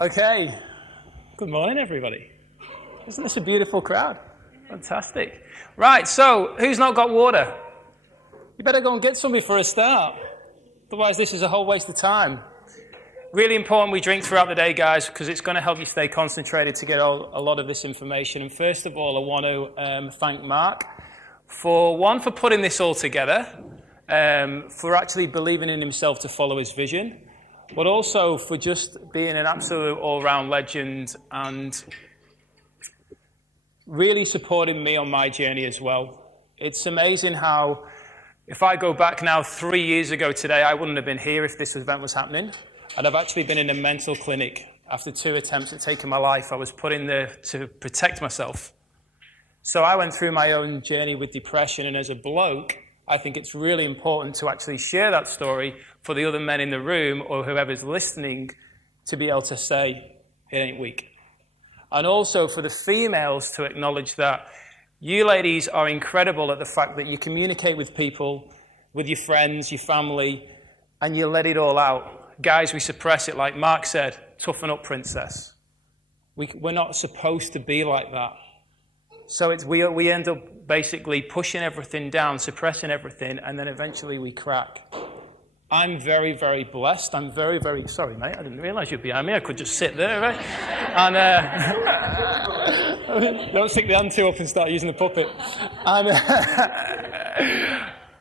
Okay. Good morning, everybody. Isn't this a beautiful crowd? Fantastic. Right, so who's not got water? You better go and get some before a start. Otherwise, this is a whole waste of time. Really important we drink throughout the day, guys, because it's going to help you stay concentrated to get a lot of this information. And first of all, I want to thank Mark for putting this all together, for actually believing in himself to follow his vision, but also for just being an absolute all-round legend and really supporting me on my journey as well. It's amazing how, if I go back now 3 years ago today, I wouldn't have been here if this event was happening. And I've actually been in a mental clinic after 2 attempts at taking my life. I was put in there to protect myself. So I went through my own journey with depression, and as a bloke, I think it's really important to actually share that story for the other men in the room or whoever's listening to be able to say, it ain't weak. And also for the females to acknowledge that you ladies are incredible at the fact that you communicate with people, with your friends, your family, and you let it all out. Guys, we suppress it, like Mark said, toughen up, princess. We're not supposed to be like that. So we end up basically pushing everything down, suppressing everything, and then eventually we crack. I'm very, very blessed. I'm very, very sorry, mate. I didn't realize you'd be behind me. I could just sit there, right? And don't stick the hand too up and start using the puppet.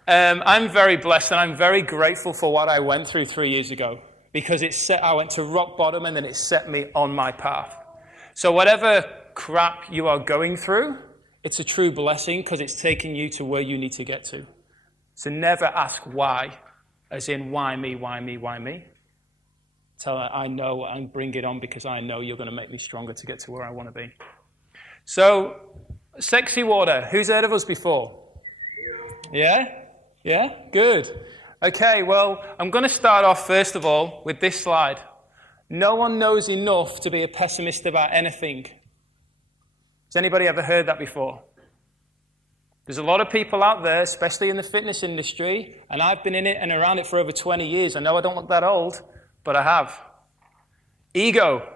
I'm very blessed, and I'm very grateful for what I went through 3 years ago, because I went to rock bottom, and then it set me on my path. So whatever crap you are going through, it's a true blessing, because it's taking you to where you need to get to. So never ask why, as in why me, why me, why me. Tell her I know, and bring it on, because I know you're going to make me stronger to get to where I want to be. So, sexy water. Who's heard of us before? Yeah? Yeah? Good. Okay, well, I'm going to start off, first of all, with this slide. No one knows enough to be a pessimist about anything. Has anybody ever heard that before? There's a lot of people out there, especially in the fitness industry, and I've been in it and around it for over 20 years. I know I don't look that old, but I have. Ego.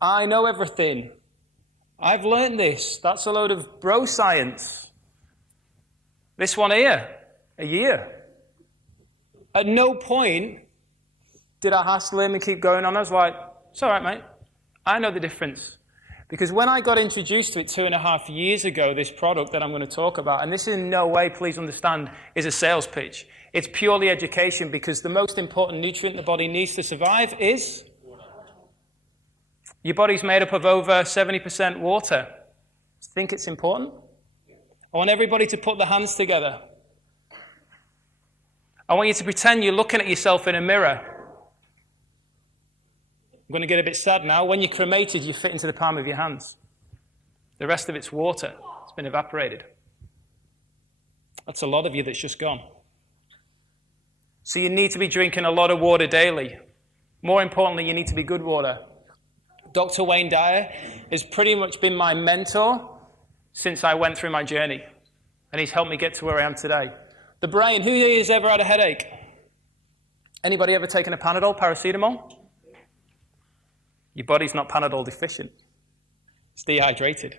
I know everything. I've learned this. That's a load of bro science. This one here, a year. At no point did I hustle him and keep going on. I was like, it's all right, mate. I know the difference. Because when I got introduced to it 2.5 years ago, this product that I'm going to talk about, and this in no way, please understand, is a sales pitch. It's purely education, because the most important nutrient the body needs to survive is water. Your body's made up of over 70% water. Think it's important? I want everybody to put their hands together. I want you to pretend you're looking at yourself in a mirror. I'm going to get a bit sad now. When you're cremated, you fit into the palm of your hands. The rest of it's water. It's been evaporated. That's a lot of you that's just gone. So you need to be drinking a lot of water daily. More importantly, you need to be good water. Dr. Wayne Dyer has pretty much been my mentor since I went through my journey. And he's helped me get to where I am today. The brain. Who here has ever had a headache? Anybody ever taken a Panadol, paracetamol? Your body's not Panadol deficient. It's dehydrated.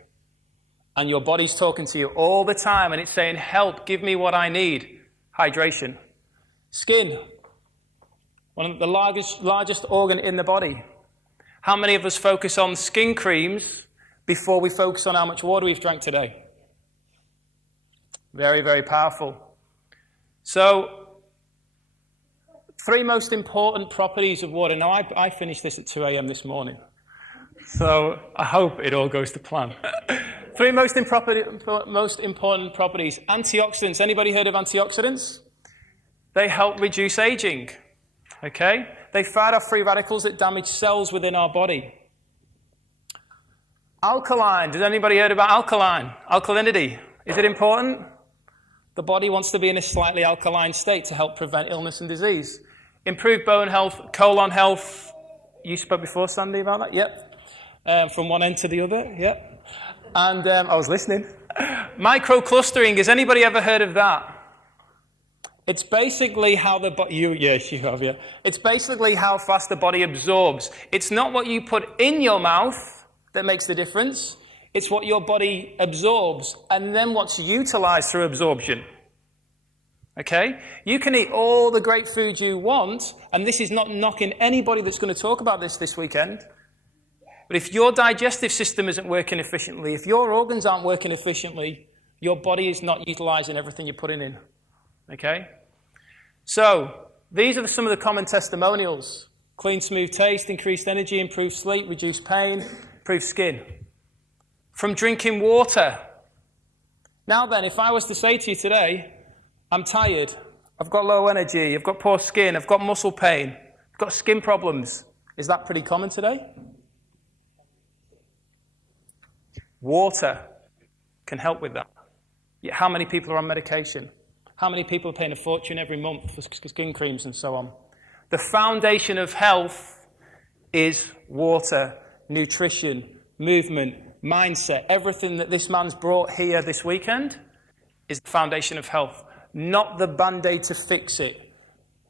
And your body's talking to you all the time, and it's saying, help, give me what I need. Hydration. Skin. One of the largest organ in the body. How many of us focus on skin creams before we focus on how much water we've drank today? Very, very powerful. So, 3 most important properties of water. Now, I finished this at 2 a.m. this morning, so I hope it all goes to plan. 3 most important properties. Antioxidants. Anybody heard of antioxidants? They help reduce aging. Okay? They fight off free radicals that damage cells within our body. Alkaline. Has anybody heard about alkaline? Alkalinity. Is it important? The body wants to be in a slightly alkaline state to help prevent illness and disease. Improve bone health, colon health. You spoke before, Sandy, about that? Yep. From one end to the other? Yep. And I was listening. Microclustering. Has anybody ever heard of that? It's basically how the body, yes, you have, yeah. It's basically how fast the body absorbs. It's not what you put in your mouth that makes the difference. It's what your body absorbs and then what's utilized through absorption. Okay? You can eat all the great food you want, and this is not knocking anybody that's going to talk about this weekend. But if your digestive system isn't working efficiently, if your organs aren't working efficiently, your body is not utilizing everything you're putting in. Okay? So, these are some of the common testimonials. Clean, smooth taste, increased energy, improved sleep, reduced pain, improved skin. From drinking water. Now then, if I was to say to you today, I'm tired, I've got low energy, I've got poor skin, I've got muscle pain, I've got skin problems, is that pretty common today? Water can help with that. Yet how many people are on medication? How many people are paying a fortune every month for skin creams and so on? The foundation of health is water, nutrition, movement, mindset. Everything that this man's brought here this weekend is the foundation of health, not the band-aid to fix it.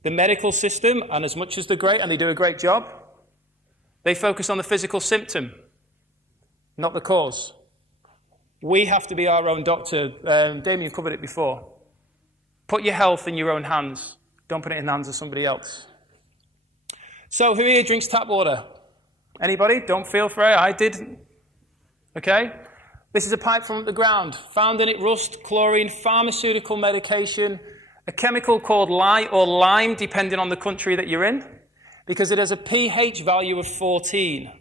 The medical system, and as much as they're great, and they do a great job, they focus on the physical symptom, not the cause. We have to be our own doctor. Damien covered it before. Put your health in your own hands. Don't put it in the hands of somebody else. So who here drinks tap water? Anybody? Don't feel afraid. I did. Okay? This is a pipe from the ground. Found in it rust, chlorine, pharmaceutical medication, a chemical called lye or lime, depending on the country that you're in, because it has a pH value of 14.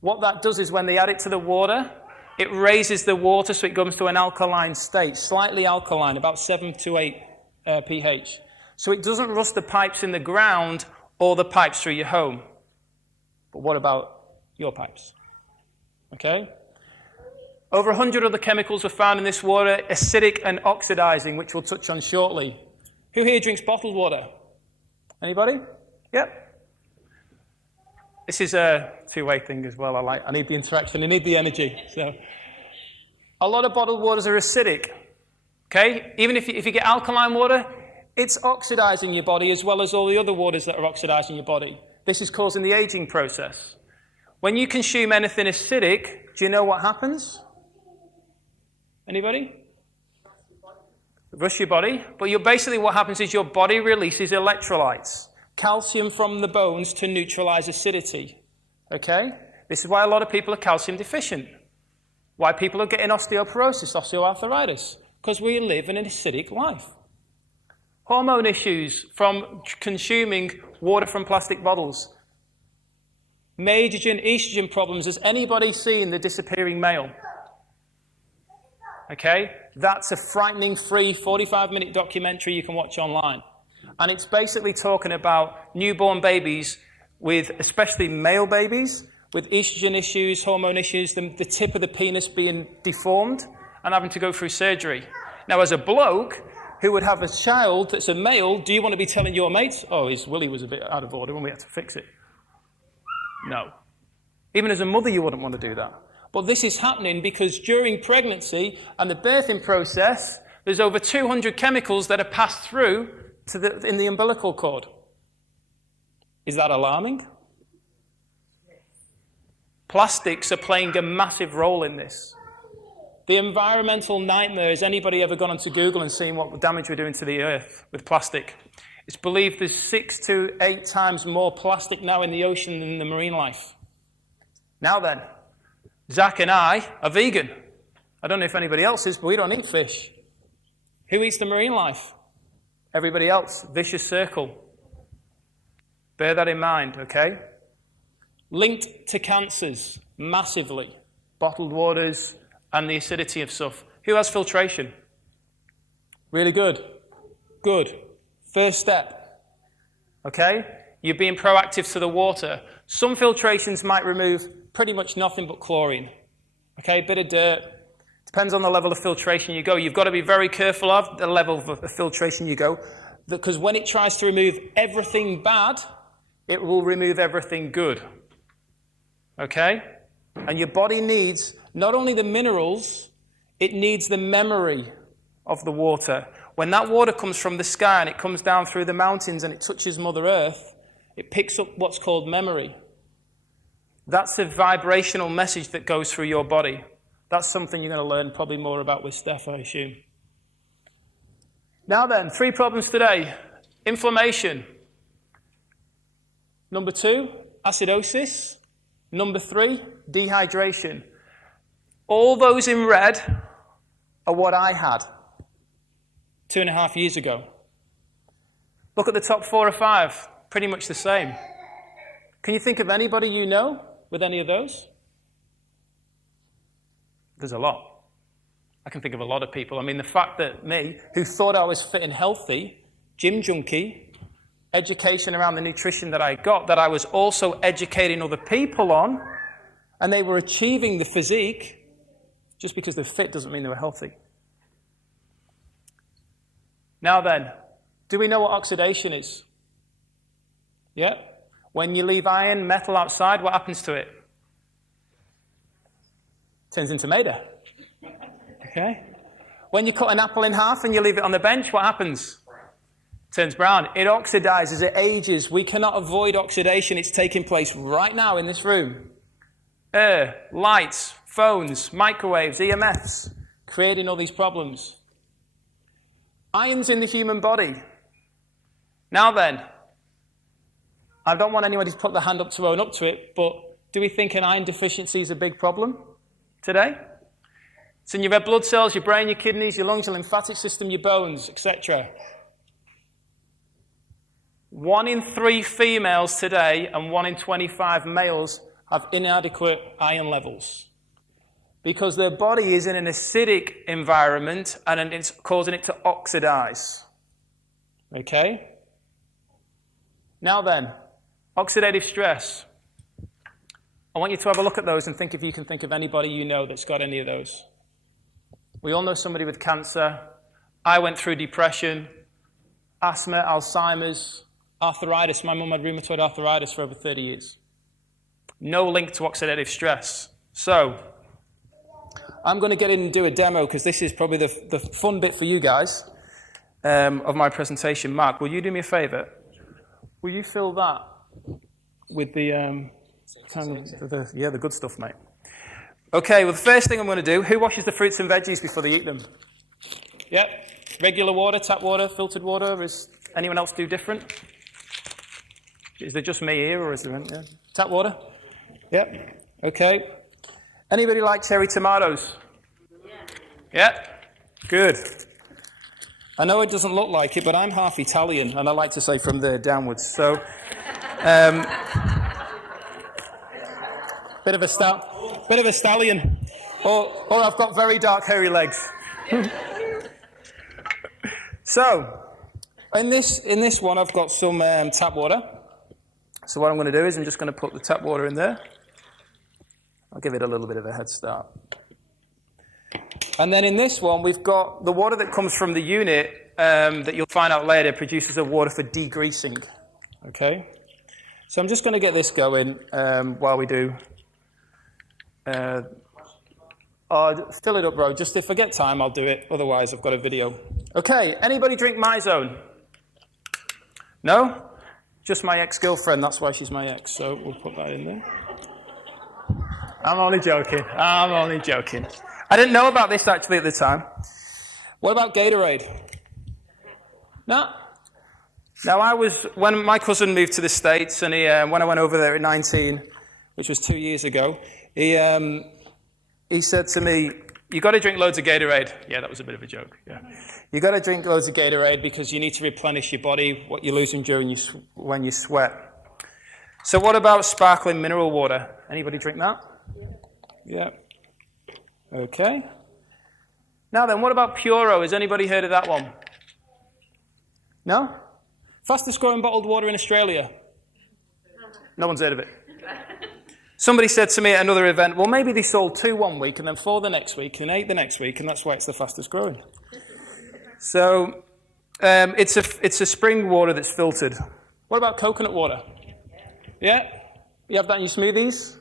What that does is when they add it to the water, it raises the water so it comes to an alkaline state, slightly alkaline, about 7 to 8 pH. So it doesn't rust the pipes in the ground or the pipes through your home. But what about your pipes? Okay? Over 100 other chemicals were found in this water, acidic and oxidizing, which we'll touch on shortly. Who here drinks bottled water? Anybody? Yep. This is a two-way thing as well. I need the interaction. I need the energy. So, a lot of bottled waters are acidic. Okay? Even if you get alkaline water, it's oxidizing your body as well as all the other waters that are oxidizing your body. This is causing the aging process. When you consume anything acidic, do you know what happens? Anybody? Rush your body. But basically what happens is your body releases electrolytes. Calcium from the bones to neutralize acidity. Okay? This is why a lot of people are calcium deficient. Why people are getting osteoporosis, osteoarthritis. Because we live in an acidic life. Hormone issues from consuming water from plastic bottles. Androgen, estrogen problems. Has anybody seen The Disappearing Male? Okay? That's a frightening free 45-minute documentary you can watch online. And it's basically talking about newborn babies, with especially male babies, with estrogen issues, hormone issues, the tip of the penis being deformed and having to go through surgery. Now, as a bloke who would have a child that's a male, do you want to be telling your mates, oh, his willy was a bit out of order and we had to fix it? No. Even as a mother, you wouldn't want to do that. But this is happening because during pregnancy and the birthing process, there's over 200 chemicals that are passed through in the umbilical cord. Is that alarming? Plastics are playing a massive role in this. The environmental nightmare, has anybody ever gone onto Google and seen what damage we're doing to the earth with plastic? It's believed there's 6 to 8 times more plastic now in the ocean than in the marine life. Now then, Zach and I are vegan. I don't know if anybody else is, but we don't eat fish. Who eats the marine life? Everybody else. Vicious circle. Bear that in mind, okay? Linked to cancers, massively. Bottled waters and the acidity of stuff. Who has filtration? Really good. Good. First step. Okay? You're being proactive to the water. Some filtrations might remove pretty much nothing but chlorine. Okay? Bit of dirt. Depends on the level of filtration you go. You've got to be very careful of the level of filtration you go, because when it tries to remove everything bad, it will remove everything good. Okay? And your body needs not only the minerals, it needs the memory of the water. When that water comes from the sky and it comes down through the mountains and it touches Mother Earth, it picks up what's called memory. That's the vibrational message that goes through your body. That's something you're going to learn probably more about with Steph, I assume. Now then, 3 problems today. Inflammation. Number 2, acidosis. Number 3, dehydration. All those in red are what I had 2.5 years ago. Look at the top 4 or 5, pretty much the same. Can you think of anybody you know with any of those? There's a lot. I can think of a lot of people. I mean, the fact that me, who thought I was fit and healthy, gym junkie, education around the nutrition that I got, that I was also educating other people on, and they were achieving the physique, just because they're fit doesn't mean they were healthy. Now then, do we know what oxidation is? Yeah? When you leave iron, metal outside, what happens to it? Turns into maida. Okay? When you cut an apple in half and you leave it on the bench, what happens? Turns brown. It oxidizes, it ages. We cannot avoid oxidation. It's taking place right now in this room. Air, lights, phones, microwaves, EMFs, creating all these problems. Iron's in the human body. Now then, I don't want anybody to put their hand up to own up to it, but do we think an iron deficiency is a big problem today? It's in your red blood cells, your brain, your kidneys, your lungs, your lymphatic system, your bones, etc. 1 in 3 females today and 1 in 25 males have inadequate iron levels because their body is in an acidic environment and it's causing it to oxidize. Okay? Now then, oxidative stress. I want you to have a look at those and think if you can think of anybody you know that's got any of those. We all know somebody with cancer. I went through depression, asthma, Alzheimer's, arthritis. My mum had rheumatoid arthritis for over 30 years. No link to oxidative stress. So, I'm going to get in and do a demo because this is probably the fun bit for you guys of my presentation. Mark, will you do me a favor? Will you fill that with the good stuff, mate? Okay, well, the first thing I'm going to do, who washes the fruits and veggies before they eat them? Yep. Regular water, tap water, filtered water. Is anyone else do different? Is there just me here, or is there any? Yeah. Tap water? Yep. Okay. Anybody like cherry tomatoes? Yeah. Good. I know it doesn't look like it, but I'm half Italian, and I like to say from there downwards. So, bit of a stallion, or I've got very dark hairy legs. So, in this one, I've got some tap water. So what I'm going to do is I'm just going to put the tap water in there. I'll give it a little bit of a head start. And then in this one, we've got the water that comes from the unit that you'll find out later produces a water for degreasing. Okay? So I'm just going to get this going while we do. Fill it up, bro. Just if I get time, I'll do it. Otherwise, I've got a video. Okay, anybody drink MyZone? No? Just my ex-girlfriend. That's why she's my ex. So we'll put that in there. I'm only joking. I didn't know about this actually at the time. What about Gatorade? No? Now, when my cousin moved to the States, and when I went over there at 19, which was 2 years ago, he said to me, "You got to drink loads of Gatorade." Yeah, that was a bit of a joke. Yeah, you got to drink loads of Gatorade because you need to replenish your body, what you're losing during when you sweat. So, what about sparkling mineral water? Anybody drink that? Yeah. Okay. Now then, what about Puro? Has anybody heard of that one? No? Fastest growing bottled water in Australia. No one's heard of it. Somebody said to me at another event, well, maybe they sold 2 one week and then 4 the next week and 8 the next week, and that's why it's the fastest growing. So it's a spring water that's filtered. What about coconut water? Yeah? You have that in your smoothies?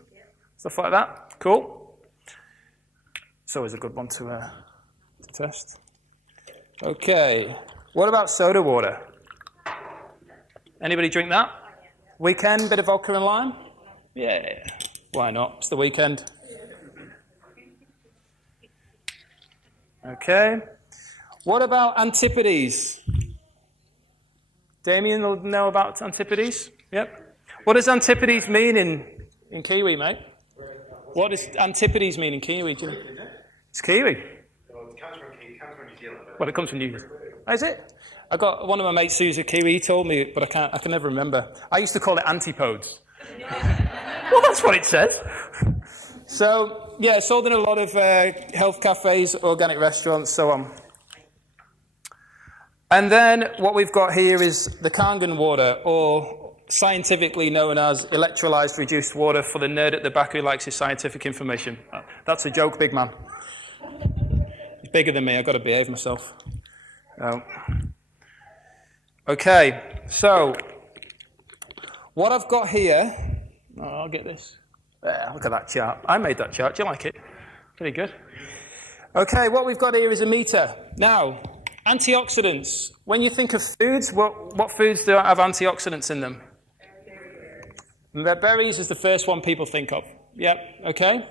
Stuff like that? Cool. It's always a good one to test. Okay. What about soda water? Anybody drink that? Weekend, bit of vodka and lime? Yeah. Why not? It's the weekend. Okay. What about antipodes? Damien will know about antipodes? Yep. What does antipodes mean in Kiwi, mate? What does antipodes mean in Kiwi? Do you know? It's Kiwi. Well, it comes from New Zealand. Well, it comes from New Zealand. Oh, is it? I got one of my mates who's a Kiwi. He told me, but I can never remember. I used to call it antipodes. Well, that's what it says. So, yeah, sold in a lot of health cafes, organic restaurants, so on. And then what we've got here is the Kangen water, or scientifically known as electrolyzed reduced water for the nerd at the back who likes his scientific information. That's a joke, big man. He's bigger than me. I've got to behave myself. Oh. Okay, so what I've got here, I'll get this. There, look at that chart. I made that chart. Do you like it? Pretty good. Okay, what we've got here is a meter. Now, antioxidants. When you think of foods, what foods do have antioxidants in them? Berries is the first one people think of. Yep, okay.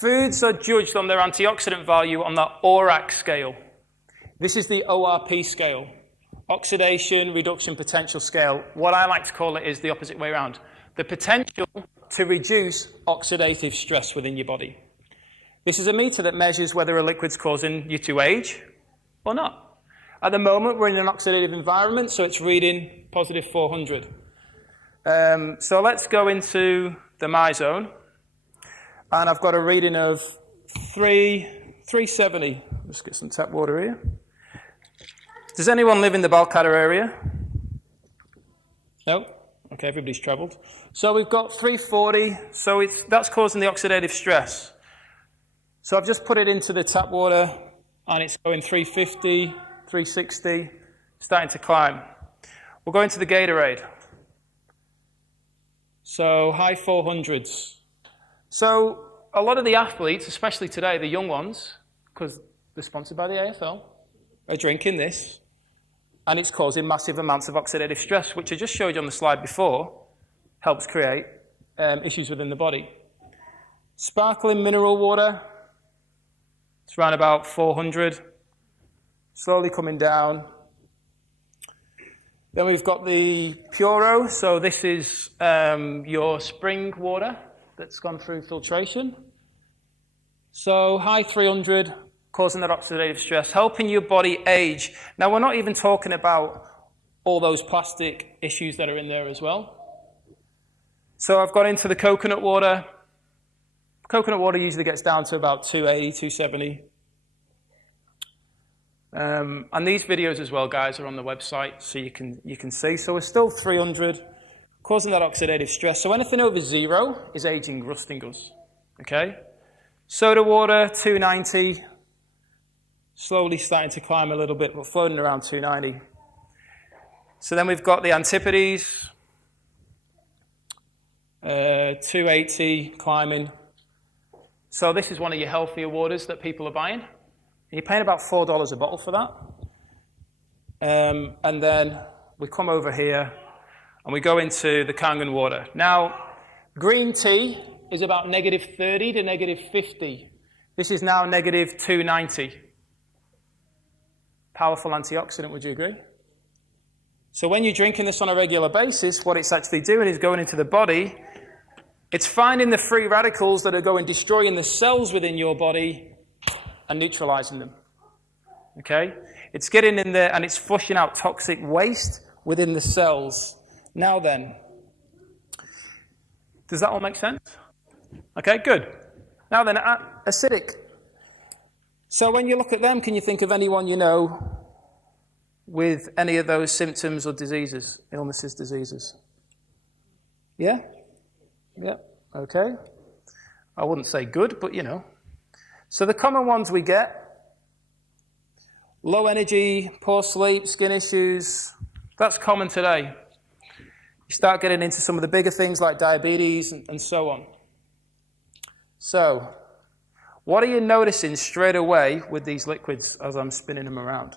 Foods are judged on their antioxidant value on the ORAC scale. This is the ORP scale. Oxidation, reduction, potential scale. What I like to call it is the opposite way around. The potential to reduce oxidative stress within your body. This is a meter that measures whether a liquid's causing you to age or not. At the moment, we're in an oxidative environment, so it's reading positive 400. So let's go into the my zone. And I've got a reading of 370. Let's get some tap water here. Does anyone live in the Balcatta area? No? Okay, everybody's travelled. So we've got 340, so that's causing the oxidative stress. So I've just put it into the tap water, and it's going 350, 360, starting to climb. We'll go into the Gatorade. So high 400s. So a lot of the athletes, especially today, the young ones, because they're sponsored by the AFL, are drinking this, and it's causing massive amounts of oxidative stress, which I just showed you on the slide before, helps create issues within the body. Sparkling mineral water, it's around about 400, slowly coming down. Then we've got the Puro, so this is your spring water that's gone through filtration. So high 300, causing that oxidative stress, helping your body age. Now, we're not even talking about all those plastic issues that are in there as well. So I've got into the coconut water. Coconut water usually gets down to about 280, 270. And these videos as well, guys, are on the website, so you can see. So we're still 300, causing that oxidative stress. So anything over 0 is aging, rusting us. Okay? Soda water, 290. Slowly starting to climb a little bit, but floating around 290. So then we've got the antipodes, 280, climbing. So this is one of your healthier waters that people are buying. You're paying about $4 a bottle for that. And then we come over here, and we go into the Kangen water. Now, green tea is about negative 30 to negative 50. This is now negative 290. Powerful antioxidant, would you agree? So when you're drinking this on a regular basis, what it's actually doing is going into the body. It's finding the free radicals that are going destroying the cells within your body and neutralizing them. Okay? It's getting in there and it's flushing out toxic waste within the cells. Now then, does that all make sense? Okay, good. Now then, acidic. So when you look at them, can you think of anyone you know with any of those symptoms or diseases, illnesses, diseases? Yeah? Yeah, okay. I wouldn't say good, but you know. So the common ones we get, low energy, poor sleep, skin issues, that's common today. You start getting into some of the bigger things like diabetes and so on. So, what are you noticing straight away with these liquids as I'm spinning them around?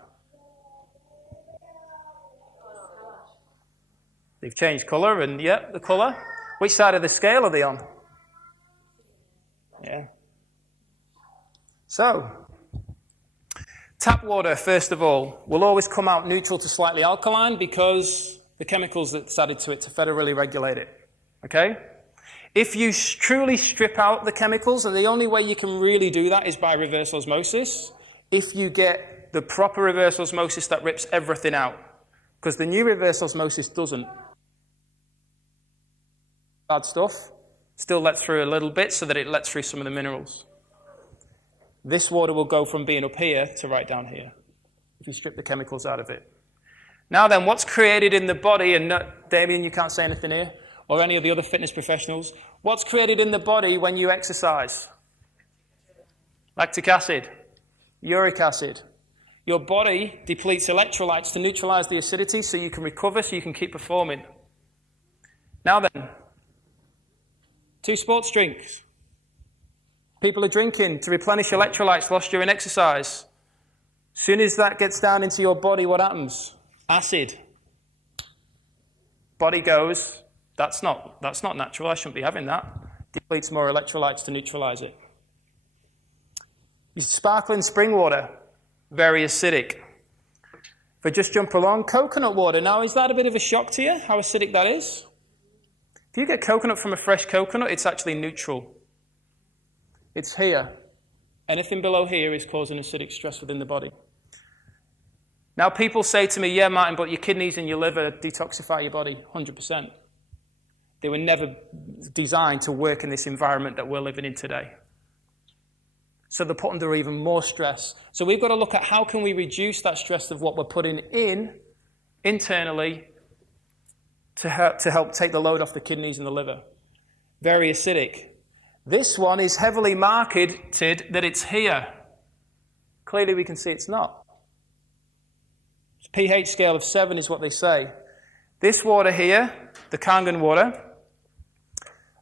They've changed colour, and the colour. Which side of the scale are they on? Yeah. So, tap water, first of all, will always come out neutral to slightly alkaline because the chemicals that's added to it to federally regulate it. Okay? If you truly strip out the chemicals, and the only way you can really do that is by reverse osmosis, if you get the proper reverse osmosis that rips everything out, because the new reverse osmosis doesn't. Bad stuff still lets through a little bit so that it lets through some of the minerals. This water will go from being up here to right down here if you strip the chemicals out of it. Now then, what's created in the body, and Damien, you can't say anything here, or any of the other fitness professionals, what's created in the body when you exercise? Lactic acid, uric acid. Your body depletes electrolytes to neutralize the acidity so you can recover, so you can keep performing. Now then, 2 sports drinks. People are drinking to replenish electrolytes lost during exercise. As soon as that gets down into your body, what happens? Acid. Body goes, that's not natural, I shouldn't be having that. Depletes more electrolytes to neutralize it. Sparkling spring water, very acidic. If I just jump along, coconut water. Now, is that a bit of a shock to you, how acidic that is? If you get coconut from a fresh coconut, it's actually neutral. It's here. Anything below here is causing acidic stress within the body. Now, people say to me, yeah, Martin, but your kidneys and your liver detoxify your body 100%. They were never designed to work in this environment that we're living in today. So they're put under even more stress. So we've got to look at how can we reduce that stress of what we're putting in internally to help take the load off the kidneys and the liver. Very acidic. This one is heavily marketed that it's here. Clearly we can see it's not. It's pH scale of 7 is what they say. This water here, the Kangen water.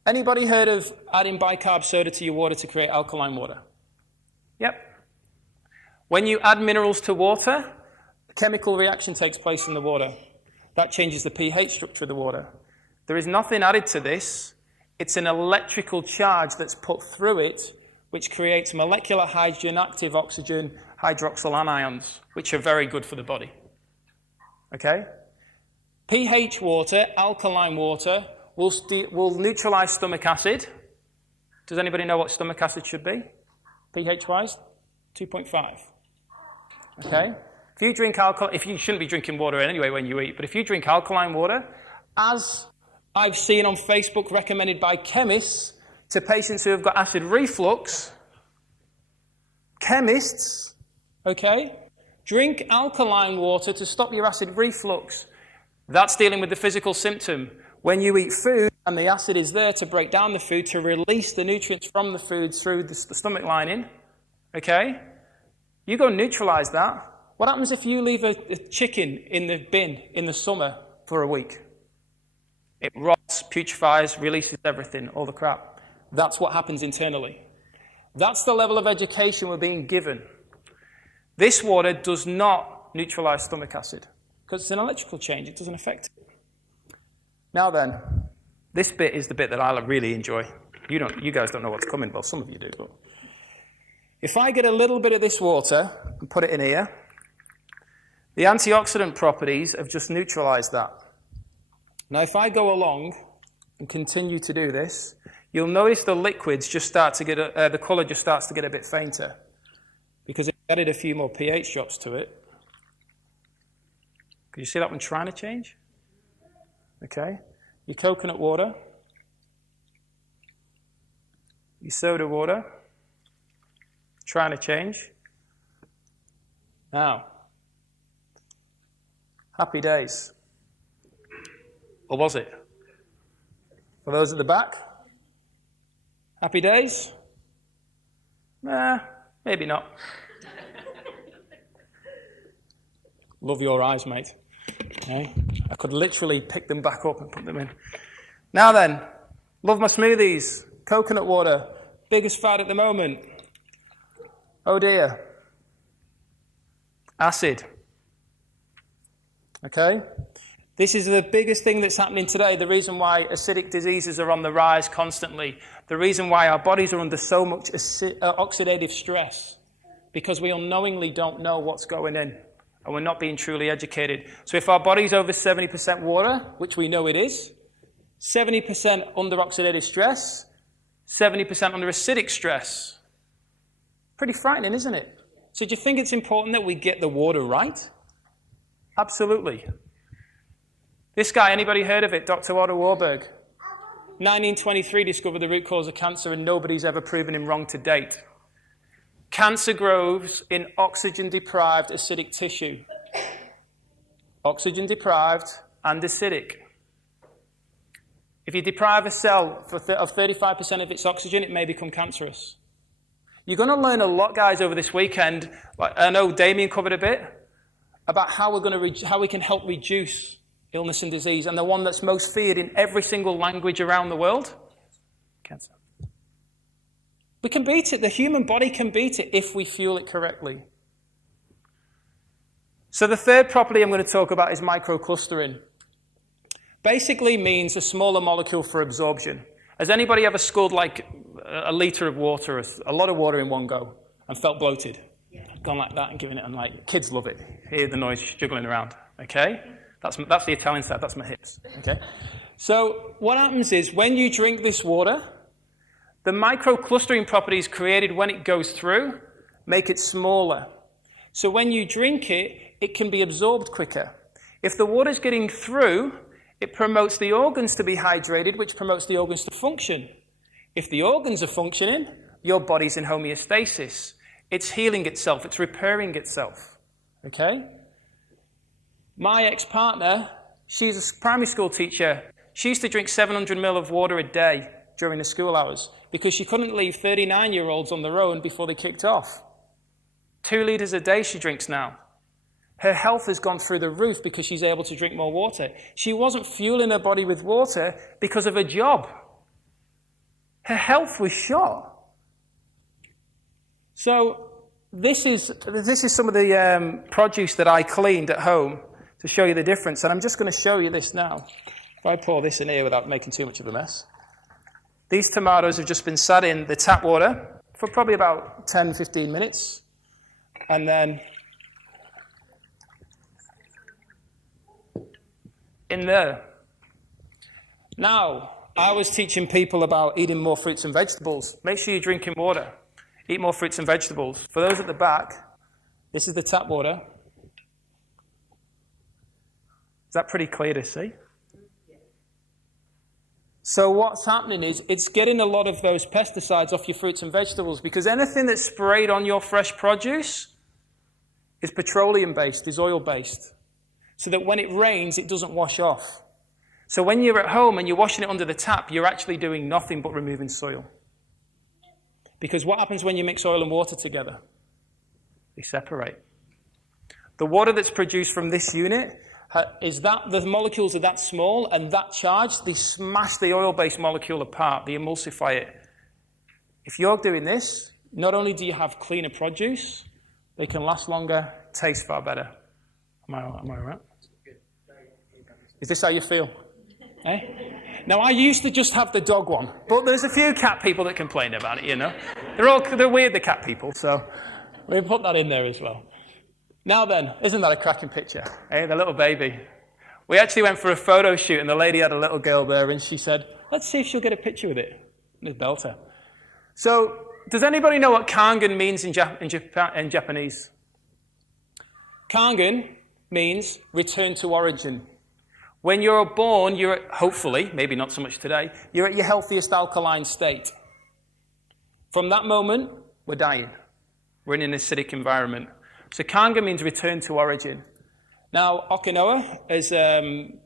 Anybody heard of adding bicarb soda to your water to create alkaline water? Yep. When you add minerals to water, a chemical reaction takes place in the water. That changes the pH structure of the water. There is nothing added to this. It's an electrical charge that's put through it, which creates molecular hydrogen-active oxygen hydroxyl anions, which are very good for the body. Okay? pH water, alkaline water, will neutralize stomach acid. Does anybody know what stomach acid should be? pH-wise? 2.5. Okay? If you drink alkaline, if you shouldn't be drinking water anyway when you eat, but if you drink alkaline water, as I've seen on Facebook recommended by chemists to patients who have got acid reflux, chemists, okay, drink alkaline water to stop your acid reflux. That's dealing with the physical symptom. When you eat food and the acid is there to break down the food, to release the nutrients from the food through the stomach lining, okay, you go neutralize that. What happens if you leave a chicken in the bin in the summer for a week? It rots, putrefies, releases everything, all the crap. That's what happens internally. That's the level of education we're being given. This water does not neutralize stomach acid because it's an electrical change. It doesn't affect it. Now then, this bit is the bit that I really enjoy. You guys don't know what's coming. Well, some of you do. But if I get a little bit of this water and put it in here, the antioxidant properties have just neutralized that. Now, if I go along and continue to do this, you'll notice the liquids just start to get, the colour just starts to get a bit fainter because it added a few more pH drops to it. Can you see that one trying to change? Okay. Your coconut water, your soda water, trying to change. Now, happy days. Or was it? For those at the back? Happy days? Nah, maybe not. Love your eyes, mate. Okay. I could literally pick them back up and put them in. Now then, love my smoothies. Coconut water, biggest fad at the moment. Oh dear. Acid. Okay? This is the biggest thing that's happening today, the reason why acidic diseases are on the rise constantly, the reason why our bodies are under so much oxidative stress, because we unknowingly don't know what's going in, and we're not being truly educated. So if our body's over 70% water, which we know it is, 70% under oxidative stress, 70% under acidic stress. Pretty frightening, isn't it? So do you think it's important that we get the water right? Absolutely. This guy, anybody heard of it? Dr. Otto Warburg. 1923 discovered the root cause of cancer, and nobody's ever proven him wrong to date. Cancer grows in oxygen-deprived acidic tissue. Oxygen-deprived and acidic. If you deprive a cell of 35% of its oxygen, it may become cancerous. You're going to learn a lot, guys, over this weekend. I know Damien covered a bit about how we can help reduce illness and disease, and the one that's most feared in every single language around the world, cancer. We can beat it. The human body can beat it if we fuel it correctly. So the third property I'm going to talk about is microclustering. Basically means a smaller molecule for absorption. Has anybody ever sculled like a litre of water, a lot of water in one go, and felt bloated? Yeah. Gone like that and given it, and like, kids love it. Hear the noise juggling around, okay? That's the Italian side, that's my hips, okay? So what happens is when you drink this water, the microclustering properties created when it goes through make it smaller. So when you drink it, it can be absorbed quicker. If the water's getting through, it promotes the organs to be hydrated, which promotes the organs to function. If the organs are functioning, your body's in homeostasis. It's healing itself, it's repairing itself, okay? My ex-partner, she's a primary school teacher. She used to drink 700 ml of water a day during the school hours because she couldn't leave 39-year-olds on their own before they kicked off. 2 litres a day she drinks now. Her health has gone through the roof because she's able to drink more water. She wasn't fueling her body with water because of her job. Her health was shot. So this is some of the produce that I cleaned at home to show you the difference. And I'm just going to show you this now. If I pour this in here without making too much of a mess. These tomatoes have just been sat in the tap water for probably about 10, 15 minutes. And then in there. Now, I was teaching people about eating more fruits and vegetables. Make sure you're drinking water. Eat more fruits and vegetables. For those at the back, this is the tap water. Is that pretty clear to see? So what's happening is it's getting a lot of those pesticides off your fruits and vegetables because anything that's sprayed on your fresh produce is petroleum-based, is oil-based. So that when it rains, it doesn't wash off. So when you're at home and you're washing it under the tap, you're actually doing nothing but removing soil. Because what happens when you mix oil and water together? They separate. The water that's produced from this unit is that the molecules are that small and that charged, they smash the oil-based molecule apart, they emulsify it. If you're doing this, not only do you have cleaner produce, they can last longer, taste far better. Am I all right? Is this how you feel? Eh? Now, I used to just have the dog one, but there's a few cat people that complain about it, you know. They're weird, the cat people, so we put that in there as well. Now then, isn't that a cracking picture? Eh, the little baby. We actually went for a photo shoot, and the lady had a little girl there, and she said, let's see if she'll get a picture with it. There's Belter. So, does anybody know what kangen means in Japanese? Kangen means return to origin. When you're born, you're at, hopefully, maybe not so much today, you're at your healthiest alkaline state. From that moment, we're dying. We're in an acidic environment. So kangen means return to origin. Now, Okinawa, as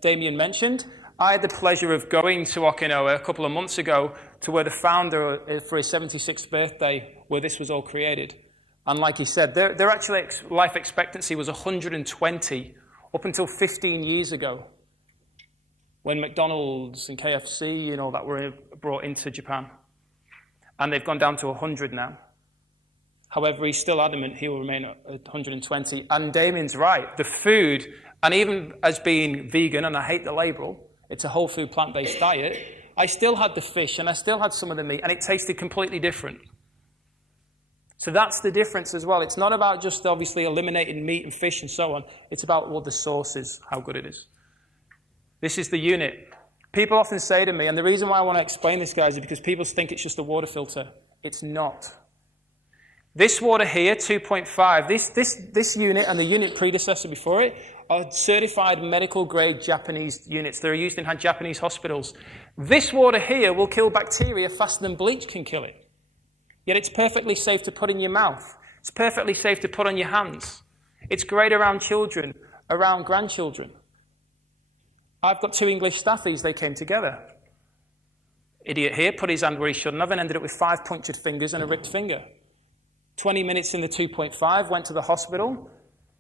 Damien mentioned, I had the pleasure of going to Okinawa a couple of months ago to where the founder, for his 76th birthday, where this was all created. And like he said, their actually life expectancy was 120 up until 15 years ago, when McDonald's and KFC and all that were brought into Japan. And they've gone down to 100 now. However, he's still adamant he will remain at 120. And Damien's right. The food, and even as being vegan, and I hate the label, it's a whole food plant-based diet, I still had the fish and I still had some of the meat, and it tasted completely different. So that's the difference as well. It's not about just obviously eliminating meat and fish and so on. It's about what the source is, how good it is. This is the unit. People often say to me, and the reason why I want to explain this, guys, is because people think it's just a water filter. It's not. This water here, 2.5, this unit and the unit predecessor before it are certified medical grade Japanese units. They're used in Japanese hospitals. This water here will kill bacteria faster than bleach can kill it. Yet it's perfectly safe to put in your mouth. It's perfectly safe to put on your hands. It's great around children, around grandchildren. I've got 2 English staffies, they came together. Idiot here put his hand where he shouldn't have and ended up with 5 punctured fingers and a ripped finger. 20 minutes in the 2.5, went to the hospital.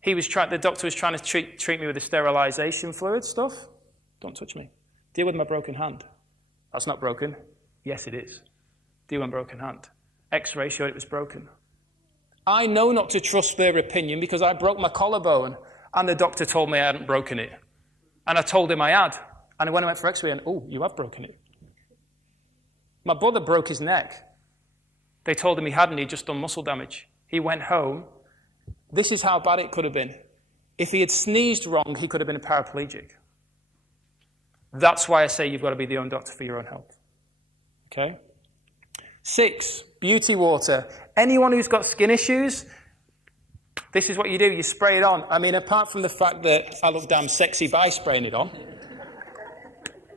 The doctor was trying to treat me with the sterilization fluid stuff. Don't touch me. Deal with my broken hand. That's not broken. Yes, it is. Deal with my broken hand. X-ray showed it was broken. I know not to trust their opinion because I broke my collarbone and the doctor told me I hadn't broken it. And I told him I had. And when I went for X-ray, and you have broken it. My brother broke his neck. They told him he hadn't, he'd just done muscle damage. He went home. This is how bad it could have been. If he had sneezed wrong, he could have been a paraplegic. That's why I say you've got to be the own doctor for your own health. Okay? 6, beauty water. Anyone who's got skin issues, this is what you do. You spray it on. I mean, apart from the fact that I look damn sexy by spraying it on,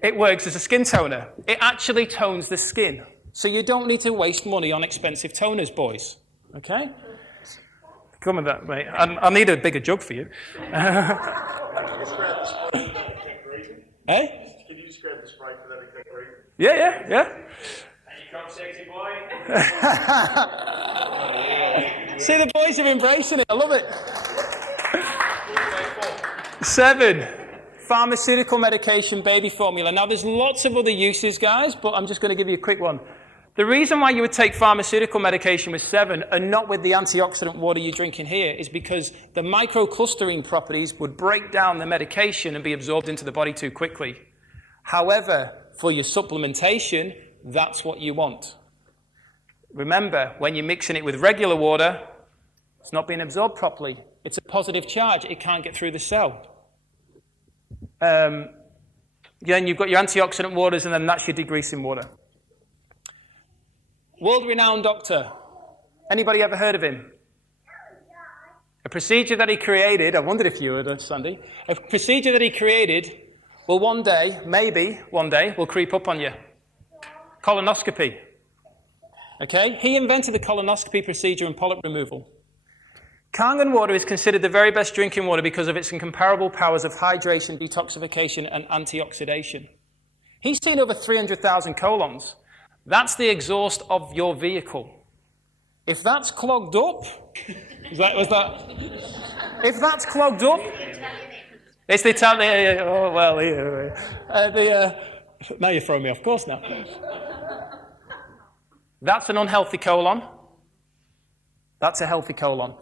it works as a skin toner. It actually tones the skin. So you don't need to waste money on expensive toners, boys. Okay? Come with that, mate. I'll need a bigger jug for you. Eh? Can you describe the spray for that exact reason? Yeah. And you come sexy boy. See, the boys are embracing it. I love it. 7, pharmaceutical medication, baby formula. Now, there's lots of other uses, guys, but I'm just going to give you a quick one. The reason why you would take pharmaceutical medication with 7 and not with the antioxidant water you're drinking here is because the microclustering properties would break down the medication and be absorbed into the body too quickly. However, for your supplementation, that's what you want. Remember, when you're mixing it with regular water, it's not being absorbed properly. It's a positive charge. It can't get through the cell. Then you've got your antioxidant waters, and then that's your degreasing water. World-renowned doctor. Anybody ever heard of him? A procedure that he created, I wondered if you would, Sandy. A procedure that he created will one day, maybe one day, will creep up on you. Colonoscopy. Okay? He invented the colonoscopy procedure and polyp removal. Kangen water is considered the very best drinking water because of its incomparable powers of hydration, detoxification, and antioxidation. He's seen over 300,000 colons. That's the exhaust of your vehicle. If that's clogged up, if that's clogged up, it's the Italian, oh, well, now you're throwing me off course now. That's an unhealthy colon. That's a healthy colon.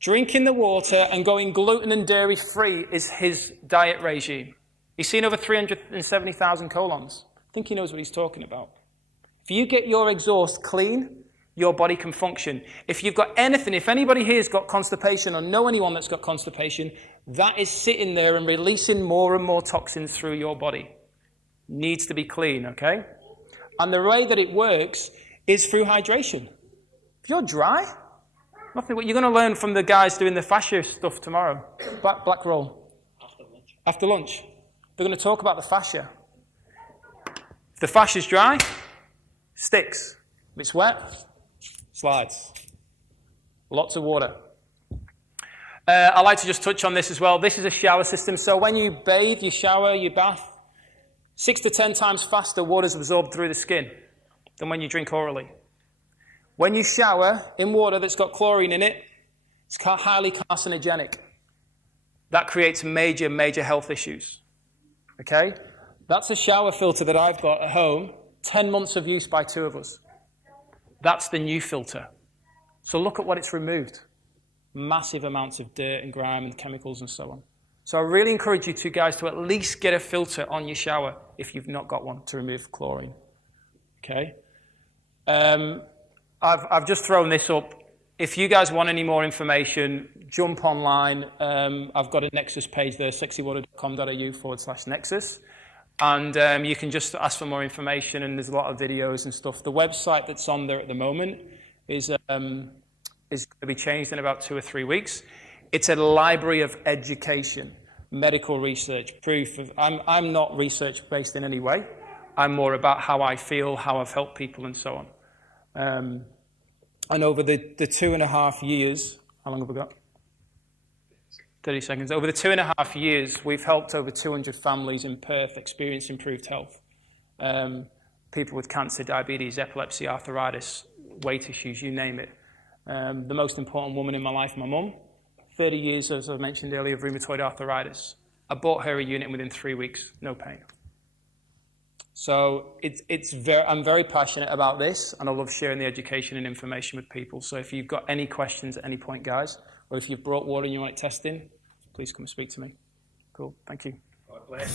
Drinking the water and going gluten and dairy free is his diet regime. He's seen over 370,000 colons. I think he knows what he's talking about. If you get your exhaust clean, your body can function. If you've got anything, if anybody here has got constipation or know anyone that's got constipation, that is sitting there and releasing more and more toxins through your body. Needs to be clean, okay? And the way that it works is through hydration. If you're dry, nothing. What you're going to learn from the guys doing the fascia stuff tomorrow. Black roll. After lunch. They're going to talk about the fascia. If the fascia's dry, sticks. If it's wet, slides. Lots of water. I like to just touch on this as well. This is a shower system. So when you bathe, you shower, you bath, 6 to 10 times faster water is absorbed through the skin than when you drink orally. When you shower in water that's got chlorine in it, it's highly carcinogenic. That creates major, major health issues. Okay? That's a shower filter that I've got at home, 10 months of use by 2 of us. That's the new filter. So look at what it's removed. Massive amounts of dirt and grime and chemicals and so on. So I really encourage you two guys to at least get a filter on your shower if you've not got one to remove chlorine. Okay? I've just thrown this up. If you guys want any more information, jump online. I've got a Nexus page there, sexywater.com.au/Nexus. And you can just ask for more information, and there's a lot of videos and stuff. The website that's on there at the moment is going to be changed in about 2 or 3 weeks. It's a library of education, medical research, proof of... I'm not research-based in any way. I'm more about how I feel, how I've helped people, and so on. And over the 2.5 years... How long have we got? 30 seconds. Over the 2.5 years, we've helped over 200 families in Perth experience improved health. People with cancer, diabetes, epilepsy, arthritis, weight issues, you name it. The most important woman in my life, my mum, 30 years, as I mentioned earlier, of rheumatoid arthritis. I bought her a unit within 3 weeks, no pain. So I'm very passionate about this, and I love sharing the education and information with people. So if you've got any questions at any point, guys, or if you've brought water and you want it testing, please come speak to me. Cool, thank you. God bless.